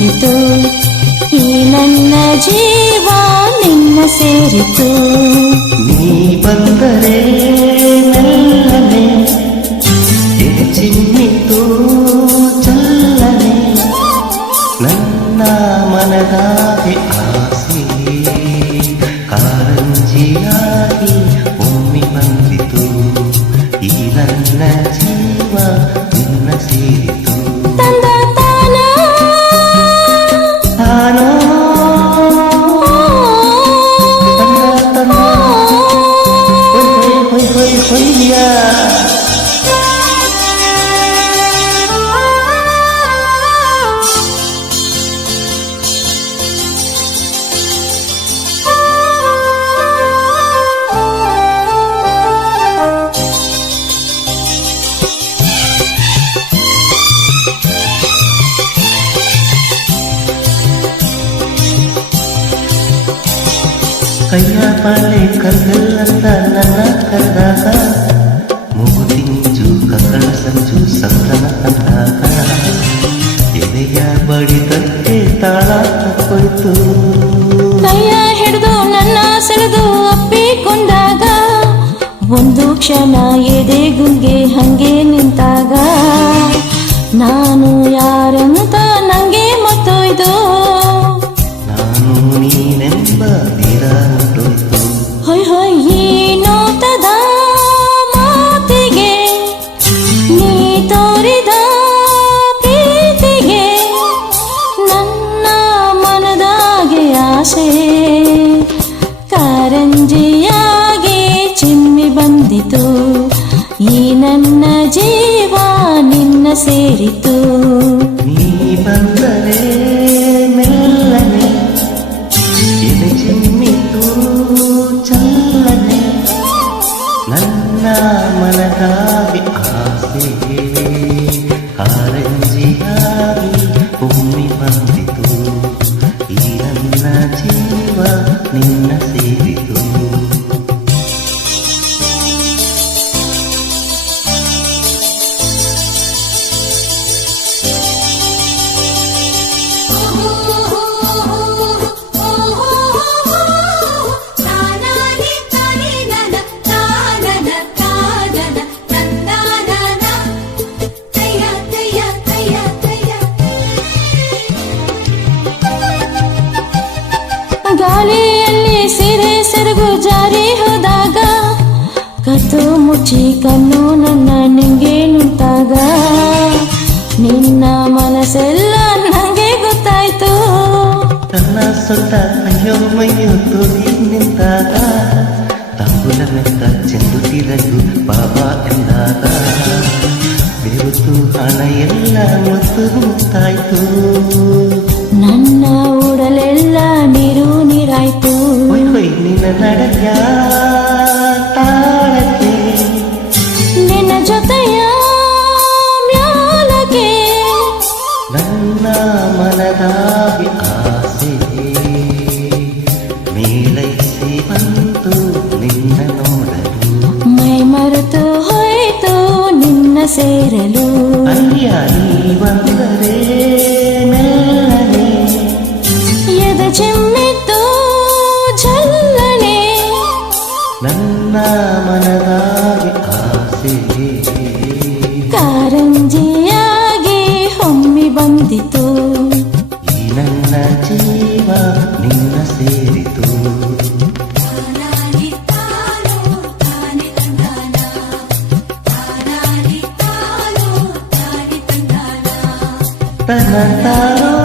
ಬಂದಿತು, ಈ ನನ್ನ ಜೀವ ನಿನ್ನ ಸೇರಿತು. ನೀ ಬಂದರೆ ಮೆಲ್ಲನೆ ಎದೆ ಚಿಮ್ಮಿತು ಚಲ್ಲನೆ, ನನ್ನ ಮನದಾಗೆ ಆಸೆ ಕಾರಂಜಿಯಾಗಿ ಒಮ್ಮೆ ಬಂದಿತು, ಈ ನನ್ನ ಜೀವ ನಿನ್ನ ಸೇರಿತು. ಕೈಯ ಪಾಳೆ ಕಲ್ಗಲ್ಲಂತ ನನ್ನ ಕರೆದಾಗ, ಮೂಗುತಿಂಜು ಕಕ್ಕಳ ಸಂಜು ಸಂತನ ತಂದಾಗ, ಎದೆಯ ಬಡಿದಕ್ಕೆ ತಾಳ ತಪ್ಪೋಯ್ತು. ಕೈಯ ಹಿಡಿದು ನನ್ನ ಸೆಳೆದು ಅಪ್ಪಿಕೊಂಡಾಗ, ಒಂದು ಕ್ಷಣ ಎದೆಗುಂಗೆ ಹಂಗೆ ನಿಂತಾಗ, ನಾನು ಯಾರಂತ ನಂಗೆ ಮತ್ತೊಯ್ದು, ನಾನು ನೀನೆಂಬ ತೀರ ಹೊರಟೋಯ್ತು. ಹೊಯ್ ಹೊಯ್ ಈ ನೋಟದ ಮಾತಿಗೆ, ನೀ ತೋರಿದ ಪ್ರೀತಿಗೆ, ನನ್ನ ಮನದಾಗೆ ಆಸೆ ಕಾರಂಜಿಯಾಗಿ ಚಿಮ್ಮಿ ಬಂದಿತು, ಈ ನನ್ನ ಜೀವ ನಿನ್ನ ಸೇರಿತು. ನೀ ಬಂದರೆ ಮೆಲ್ಲನೆ ಎದೆ ಚಿಮ್ಮಿತು ಚಲ್ಲನೆ, ನನ್ನ ಮನದಾಗಿ ಆಸೆ ಕಾರಂಜಿಯಾಗಿ ಒಮ್ಮೆ ಬಂದಿತು, ಈ ನನ್ನ ಜೀವ ನಿನ್ನ ಸೇರಿತು. ಗಾಳಿಯಲ್ಲಿ ಸೀರೆ ಸೆರಗು ಜಾರಿ ಹೋದಾಗ, ಕತ್ತು ಮುಚ್ಚಿ ಕಣ್ಣು ನನ್ನ ನಿಂಗೆ ನಿಂತಾಗ, ನಿನ್ನ ಮನಸ್ಸೆಲ್ಲ ನಂಗೆ ಗೊತ್ತಾಯ್ತು. ತನ್ನ ಸೊಟ್ಟ ಅಯ್ಯೋ ಮಯ್ಯೋ ತೋರಿ ನಿಂತಾಗ, ತಾಂಬೂಲ ಮೆತ್ತ ಚೆಂದು ತಿರಗು ಬಾಬಾ ಎಂದಾಗ, ಬೆರುತು ಹಣ ಎಲ್ಲ ಮುತ್ತು ಮುತ್ತಾಯ್ತು. ನನ್ನ ಉಡಲೆಲ್ಲ ನೀರು ನೀರಾಯ್ತು. ಹೊಯ್ ಹೊಯ್ ನಿನ್ನ ನಡೆಯ ತಾಳಕ್ಕೆ, ನಿನ್ನ ಜೊತೆಯ ಮ್ಯಾಲಕ್ಕೆ, ನನ್ನ ಮನದಾಗಿ ಆಸೆ ಮೇಲೈಸಿ ಬಂತು ನಿನ್ನ ನೋಡಲು, ಮೈ ಮರೆತು ಹೋಯ್ತು ನಿನ್ನ ಸೇರಲು. ಅಯ್ಯ ನೀ ಬಂದರೆ ಮೆಲ್ಲನೆ ಎದೆ ಚಿಮ್ಮಿತು ಚಲ್ಲನೆ, ನನ್ನ ಮನದಾಗಿ ಆಸೆ ಕಾರಂಜಿಯಾಗಿ ಹೊಮ್ಮಿ ಬಂದಿತು, ಈ ನನ್ನ ಜೀವ ನಿನ್ನ ಸೇರಿತು. ತನ್ನ ತಾರೋ